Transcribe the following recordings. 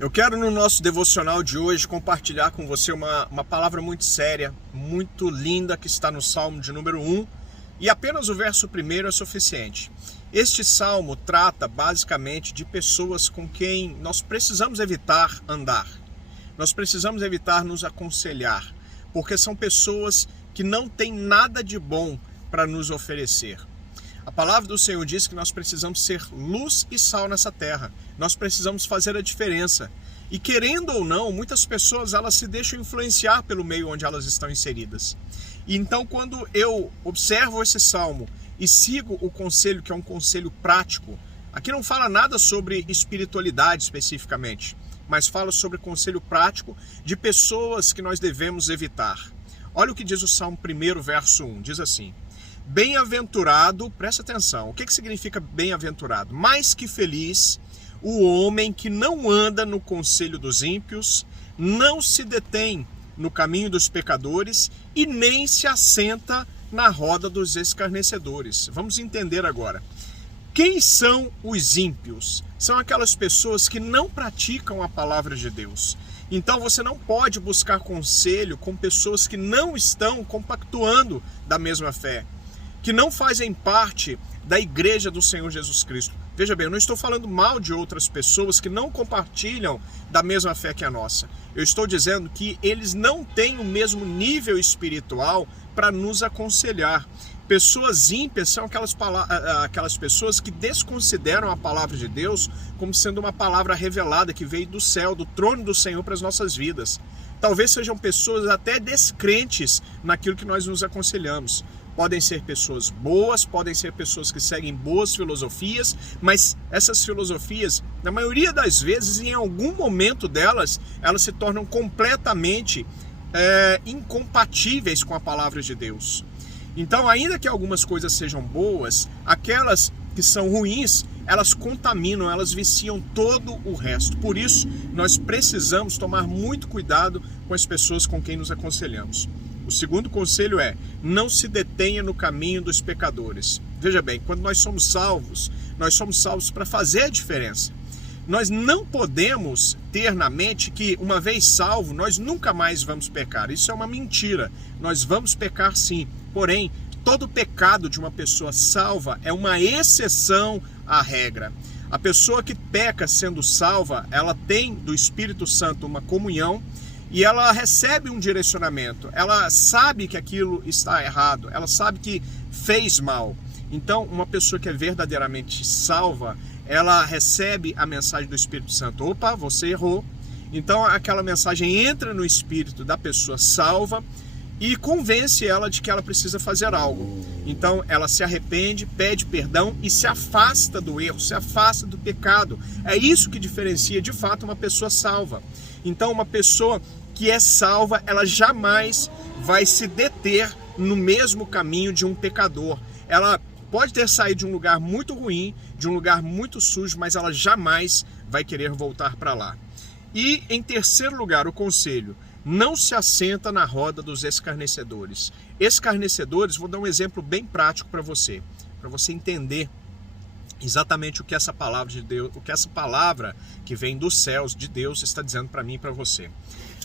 Eu quero no nosso devocional de hoje compartilhar com você uma palavra muito séria, muito linda, que está no Salmo de número 1, e apenas o verso 1 é suficiente. Este salmo trata basicamente de pessoas com quem nós precisamos evitar andar. Nós precisamos evitar nos aconselhar, porque são pessoas que não têm nada de bom para nos oferecer. A palavra do Senhor diz que nós precisamos ser luz e sal nessa terra. Nós precisamos fazer a diferença. E querendo ou não, muitas pessoas elas se deixam influenciar pelo meio onde elas estão inseridas. E então, quando eu observo esse salmo e sigo o conselho, que é um conselho prático, aqui não fala nada sobre espiritualidade especificamente, mas fala sobre conselho prático de pessoas que nós devemos evitar. Olha o que diz o Salmo 1, verso 1, diz assim: bem-aventurado, presta atenção, o que significa bem-aventurado? Mais que feliz o homem que não anda no conselho dos ímpios, não se detém no caminho dos pecadores e nem se assenta na roda dos escarnecedores. Vamos entender agora. Quem são os ímpios? São aquelas pessoas que não praticam a palavra de Deus. Então você não pode buscar conselho com pessoas que não estão compactuando da mesma fé, que não fazem parte da igreja do Senhor Jesus Cristo. Veja bem, eu não estou falando mal de outras pessoas que não compartilham da mesma fé que a nossa. Eu estou dizendo que eles não têm o mesmo nível espiritual para nos aconselhar. Pessoas ímpias são aquelas pessoas que desconsideram a palavra de Deus como sendo uma palavra revelada que veio do céu, do trono do Senhor para as nossas vidas. Talvez sejam pessoas até descrentes naquilo que nós nos aconselhamos. Podem ser pessoas boas, podem ser pessoas que seguem boas filosofias, mas essas filosofias, na maioria das vezes, em algum momento delas, elas se tornam completamente incompatíveis com a palavra de Deus. Então, ainda que algumas coisas sejam boas, aquelas que são ruins, elas contaminam, elas viciam todo o resto. Por isso, nós precisamos tomar muito cuidado com as pessoas com quem nos aconselhamos. O segundo conselho é: não se detenha no caminho dos pecadores. Veja bem, quando nós somos salvos para fazer a diferença. Nós não podemos ter na mente que, uma vez salvo, nós nunca mais vamos pecar. Isso é uma mentira. Nós vamos pecar sim. Porém, todo pecado de uma pessoa salva é uma exceção à regra. A pessoa que peca sendo salva, ela tem do Espírito Santo uma comunhão e ela recebe um direcionamento. Ela sabe que aquilo está errado, ela sabe que fez mal. Então, uma pessoa que é verdadeiramente salva, ela recebe a mensagem do Espírito Santo. Opa, você errou. Então, aquela mensagem entra no espírito da pessoa salva e convence ela de que ela precisa fazer algo. Então ela se arrepende, pede perdão e se afasta do erro, se afasta do pecado. É isso que diferencia de fato uma pessoa salva. Então uma pessoa que é salva, ela jamais vai se deter no mesmo caminho de um pecador. Ela pode ter saído de um lugar muito ruim, de um lugar muito sujo, mas ela jamais vai querer voltar para lá. E em terceiro lugar, o conselho: não se assenta na roda dos escarnecedores. Escarnecedores, vou dar um exemplo bem prático para você entender exatamente o que essa palavra de Deus, o que essa palavra que vem dos céus de Deus está dizendo para mim e para você.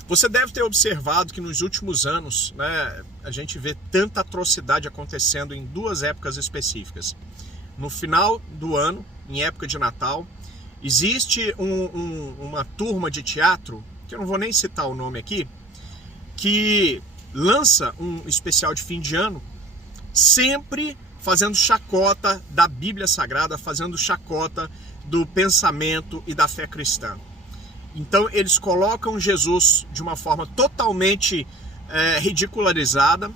Você deve ter observado que nos últimos anos, a gente vê tanta atrocidade acontecendo em duas épocas específicas. No final do ano, em época de Natal, existe uma turma de teatro, que eu não vou nem citar o nome aqui, que lança um especial de fim de ano, sempre fazendo chacota da Bíblia Sagrada, fazendo chacota do pensamento e da fé cristã. Então eles colocam Jesus de uma forma totalmente ridicularizada,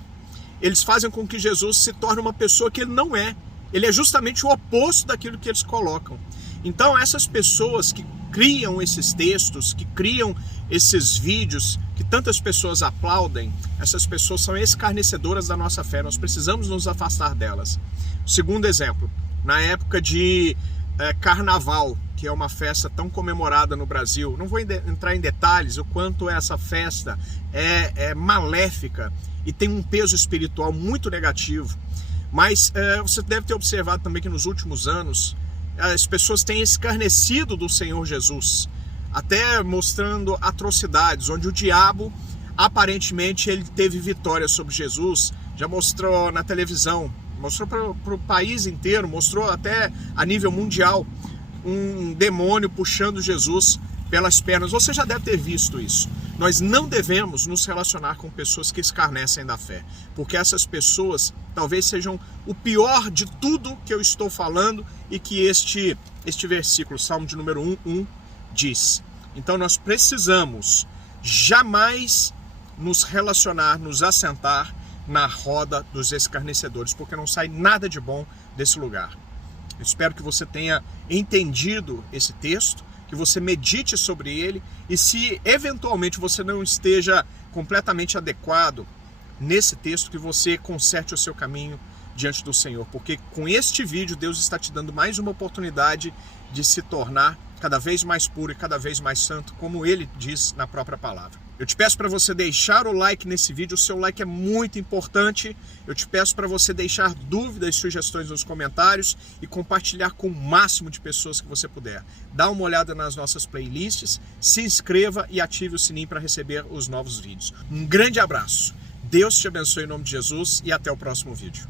eles fazem com que Jesus se torne uma pessoa que ele não é. Ele é justamente o oposto daquilo que eles colocam. Então essas pessoas que criam esses textos, que criam esses vídeos, que tantas pessoas aplaudem, essas pessoas são escarnecedoras da nossa fé. Nós precisamos nos afastar delas. Segundo exemplo, na época de Carnaval, que é uma festa tão comemorada no Brasil, não vou entrar em detalhes o quanto essa festa é maléfica e tem um peso espiritual muito negativo, mas você deve ter observado também que nos últimos anos as pessoas têm escarnecido do Senhor Jesus. até mostrando atrocidades, onde o diabo, aparentemente, ele teve vitória sobre Jesus, já mostrou na televisão, mostrou para o país inteiro, mostrou até a nível mundial, um demônio puxando Jesus pelas pernas. Você já deve ter visto isso. Nós não devemos nos relacionar com pessoas que escarnecem da fé, porque essas pessoas talvez sejam o pior de tudo que eu estou falando e que este versículo, Salmo de número 1:1, diz. Então nós precisamos jamais nos relacionar, nos assentar na roda dos escarnecedores, porque não sai nada de bom desse lugar. Eu espero que você tenha entendido esse texto, que você medite sobre ele, e se eventualmente você não esteja completamente adequado nesse texto, que você conserte o seu caminho diante do Senhor, porque com este vídeo Deus está te dando mais uma oportunidade de se tornar cada vez mais puro e cada vez mais santo, como ele diz na própria palavra. Eu te peço para você deixar o like nesse vídeo, o seu like é muito importante. Eu te peço para você deixar dúvidas e sugestões nos comentários e compartilhar com o máximo de pessoas que você puder. Dá uma olhada nas nossas playlists, se inscreva e ative o sininho para receber os novos vídeos. Um grande abraço, Deus te abençoe em nome de Jesus e até o próximo vídeo.